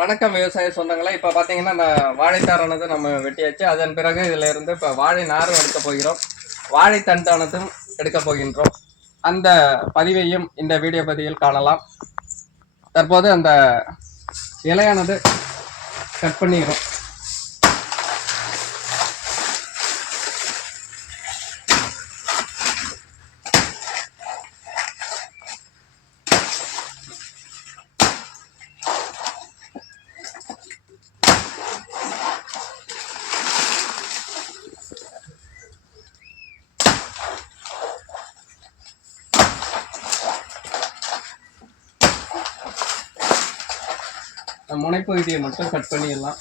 வணக்கம் விவசாய சொந்தங்களே இப்போ பார்த்தீங்கன்னா இந்த வாழைத்தாரானது நம்ம வெட்டியாச்சு. அதன் பிறகு இதில் இருந்து இப்போ வாழை நாரும் எடுக்க போகிறோம். வாழைத்தண்டானதும் எடுக்க போகின்றோம். அந்த பதிவையும் இந்த வீடியோ பதிவில் காணலாம். தற்போது அந்த இலையானது கட் பண்ணிக்கிறோம் முனைப்பகுதியை மட்டும் கட் பண்ணிடலாம்.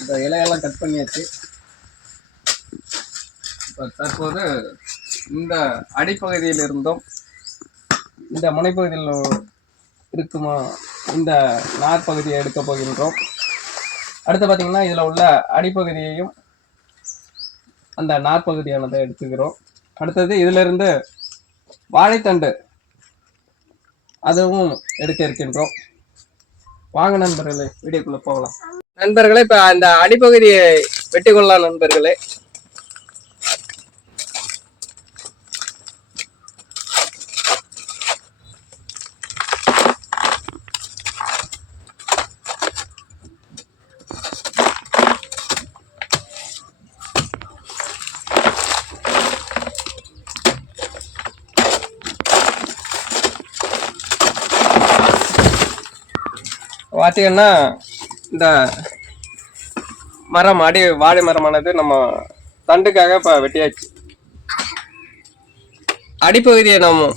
இந்த இலையெல்லாம் கட் பண்ணியாச்சு. இப்போ தற்போது இந்த அடிப்பகுதியில் இருந்தும் இந்த முனைப்பகுதியில் இருக்குமா இந்த நார் பகுதியை போகின்றோம். அடுத்து பார்த்தீங்கன்னா இதில் உள்ள அடிப்பகுதியையும் அந்த நார் பகுதியானதை எடுத்துக்கிறோம். அடுத்தது இதிலிருந்து வாழைத்தண்டு அதுவும் எடுக்க இருக்கின்றோம். வாங்க நண்பர்களே வீடியோக்குள்ள போகலாம். நண்பர்களே இப்போ அந்த அடிப்பகுதியை வெட்டி கொள்ளலாம் நண்பர்களே. பார்த்தீங்கன்னா இந்த மரம் அடி வாழை மரமானது நம்ம தண்டுக்காக இப்போ வெட்டியாச்சு. அடிப்பகுதியை நம்ம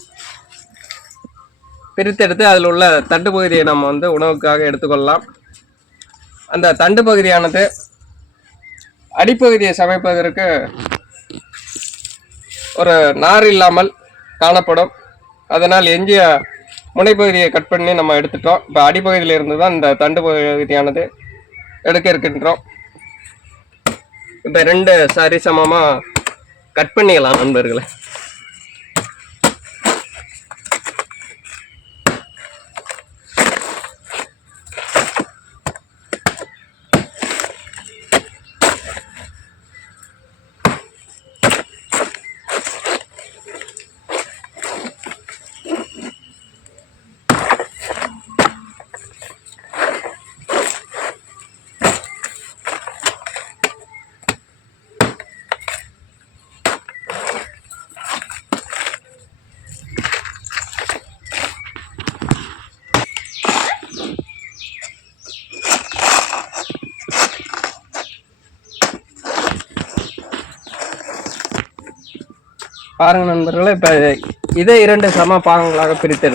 பிரித்தெடுத்து அதில் உள்ள தண்டு பகுதியை நம்ம வந்து உணவுக்காக எடுத்துக்கொள்ளலாம். அந்த தண்டு பகுதியானது அடிப்பகுதியை சமைப்பதற்கு ஒரு நார் இல்லாமல் காணப்படும். அதனால் எஞ்சிய முனைப்பகுதியை கட் பண்ணி நம்ம எடுத்துட்டோம். இப்போ அடிப்பகுதியில் இருந்து தான் இந்த தண்டு பகுதியானது எடுக்க இருக்கின்றோம். இப்போ ரெண்டு சரிசமமாக கட் பண்ணிக்கலாம் நண்பர்களை. பாருங்க நண்பர்களே இப்போ இதே இரண்டு சம பாகங்களாக பிரித்து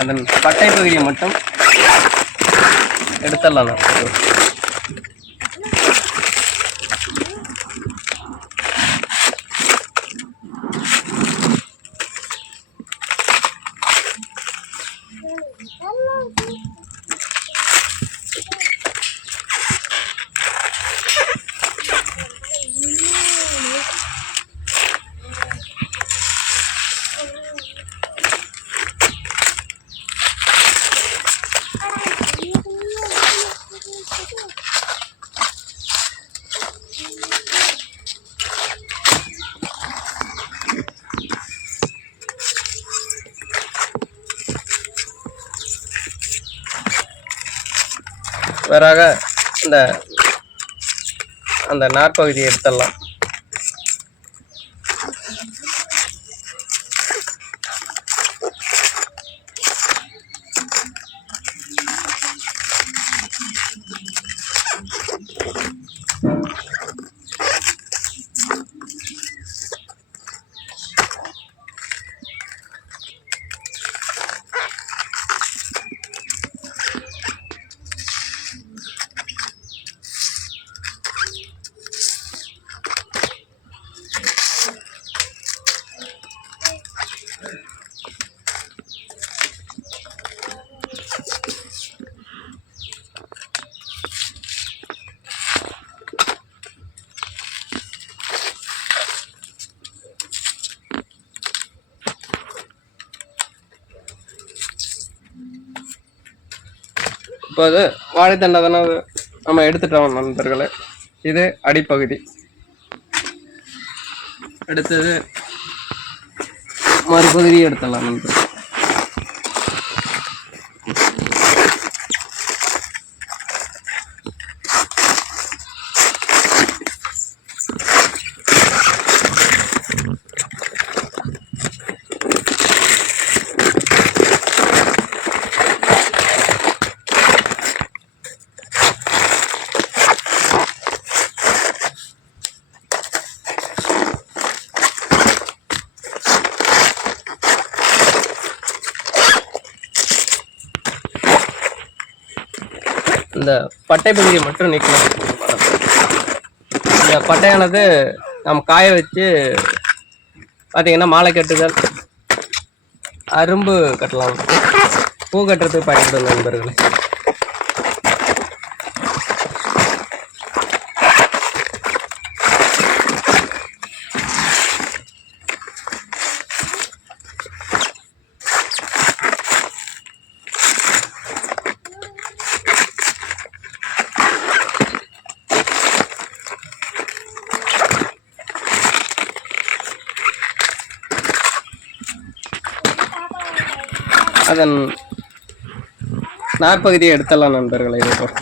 அதன் பட்டை பகுதியை மட்டும் எடுத்துடலாம். வேறாக இந்த அந்த நாற்பகுதியை எடுத்துடலாம். இப்போது வாழைத்தண்டை தானே நம்ம எடுத்துட்டோம் நண்பர்களே. இது அடிப்பகுதி. அடுத்தது மறுபகுதியை எடுத்துடலாம் நண்பர்கள். இந்த பட்டை பகுதியை மட்டும் நீக்கணும். இந்த பட்டையானது நம்ம காய வச்சு பார்த்தீங்கன்னா மாலை கட்டுதல் அரும்பு கட்டலாம். பூ கட்டுறதுக்கு பயன்படும் நண்பர்களே. அதன் நாற்பகுதியை எடுத்தலாம் நண்பர்களை இருக்கும்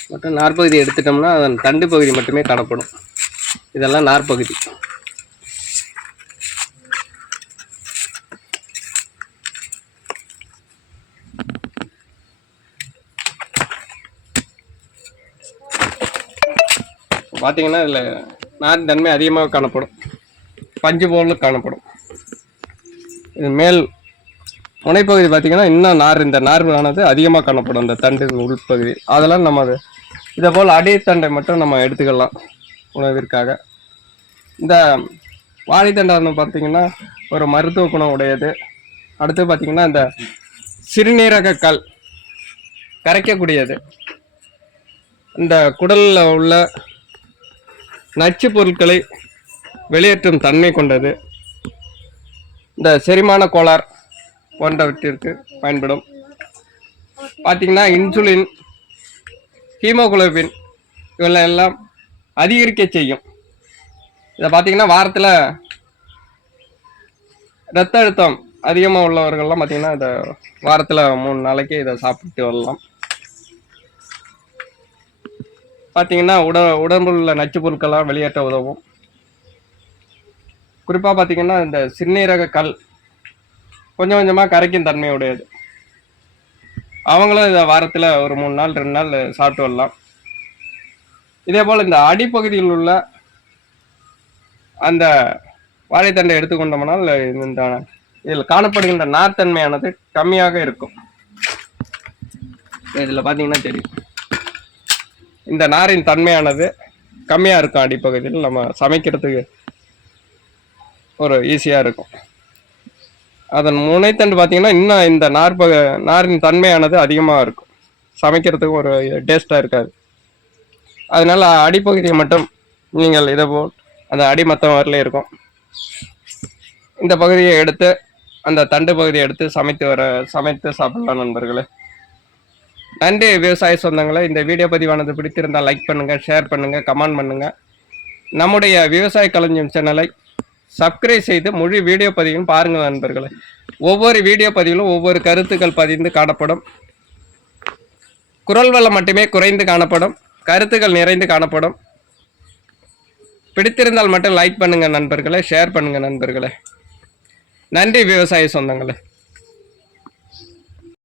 இப்போ மற்றும் நார்பகுதி எடுத்துட்டோம்னா அதன் தண்டு பகுதி மட்டுமே காணப்படும். இதெல்லாம் நார்பகுதி பார்த்தீங்கன்னா இதில் நார் தன்மை அதிகமாக காணப்படும். பஞ்சு போல காணப்படும். இது மேல் முனைப்பகுதி பார்த்தீங்கன்னா இன்னும் நார் இந்த நார்வானது அதிகமாக காணப்படும் இந்த தண்டு உள்பகுதி அதெல்லாம் நம்ம அது இதே போல் அடித்தண்டை மட்டும் நம்ம எடுத்துக்கலாம் உணவிற்காக. இந்த வாழைத்தண்டை பார்த்தீங்கன்னா ஒரு மருத்துவ குணம் உடையது. அடுத்து பார்த்தீங்கன்னா இந்த சிறுநீரக கல் கரைக்கக்கூடியது. இந்த குடலில் உள்ள நச்சு பொருட்களை வெளியேற்றும் தன்மை கொண்டது. இந்த செரிமான கோளாறு போன்றவற்றிற்கு பயன்படும். பார்த்தீங்கன்னா இன்சுலின் ஹீமோகுளோபின் இவெல்லாம் எல்லாம் அதிகரிக்க செய்யும். இதை பார்த்தீங்கன்னா வாரத்தில் ரத்த அழுத்தம் அதிகமாக உள்ளவர்கள்லாம் பார்த்தீங்கன்னா இதை வாரத்தில் மூணு நாளைக்கு இதை சாப்பிட்டு வரலாம். பார்த்தீங்கன்னா உட உடம்புல உள்ள நச்சு பொருட்கள்லாம் வெளியேற்ற உதவும். குறிப்பாக பார்த்தீங்கன்னா இந்த சிறுநீரக கல் கொஞ்சம் கொஞ்சமாக கரைக்கும் தன்மையுடையது. அவங்களும் இதை வாரத்தில் ஒரு மூணு நாள் ரெண்டு நாள் சாப்பிட்டு வரலாம். இதே போல் இந்த அடிப்பகுதியில் உள்ள அந்த வாழைத்தண்டை எடுத்துக்கொண்டோம்னால் இந்த இதில் காணப்படுகின்ற நார்த்தன்மையானது கம்மியாக இருக்கும். இதில் பார்த்தீங்கன்னா தெரியும். இந்த நாரின் தன்மையானது கம்மியாக இருக்கும் அடிப்பகுதியில். நம்ம சமைக்கிறதுக்கு ஒரு ஈஸியாக இருக்கும். அதன் முனைத்தண்டு பார்த்தீங்கன்னா இன்னும் இந்த நார்பக நாரின் தன்மையானது அதிகமாக இருக்கும். சமைக்கிறதுக்கு ஒரு டேஸ்ட்டாக இருக்காது. அதனால அடிப்பகுதியை மட்டும் நீங்கள் இதை போல் அந்த அடிமத்தம் வரல இருக்கும். இந்த பகுதியை எடுத்து அந்த தண்டு பகுதியை எடுத்து சமைத்து வர சமைத்து சாப்பிடலாம் நண்பர்களே. நன்றி விவசாய சொந்தங்களே. இந்த வீடியோ பதிவானது பிடித்திருந்தால் லைக் பண்ணுங்கள் ஷேர் பண்ணுங்கள் கமெண்ட் பண்ணுங்கள் நம்முடைய விவசாய களஞ்சியம் சேனலை சப்ஸ்கிரைப் செய்து முழு வீடியோ பதிவும் பாருங்கள் நண்பர்களே. ஒவ்வொரு வீடியோ பதிவிலும் ஒவ்வொரு கருத்துக்கள் பதிந்து காணப்படும். குரல் வளம் மட்டுமே குறைந்து காணப்படும். கருத்துக்கள் நிறைந்து காணப்படும். பிடித்திருந்தால் மட்டும் லைக் பண்ணுங்கள் நண்பர்களே ஷேர் பண்ணுங்கள் நண்பர்களே. நன்றி விவசாய சொந்தங்களே.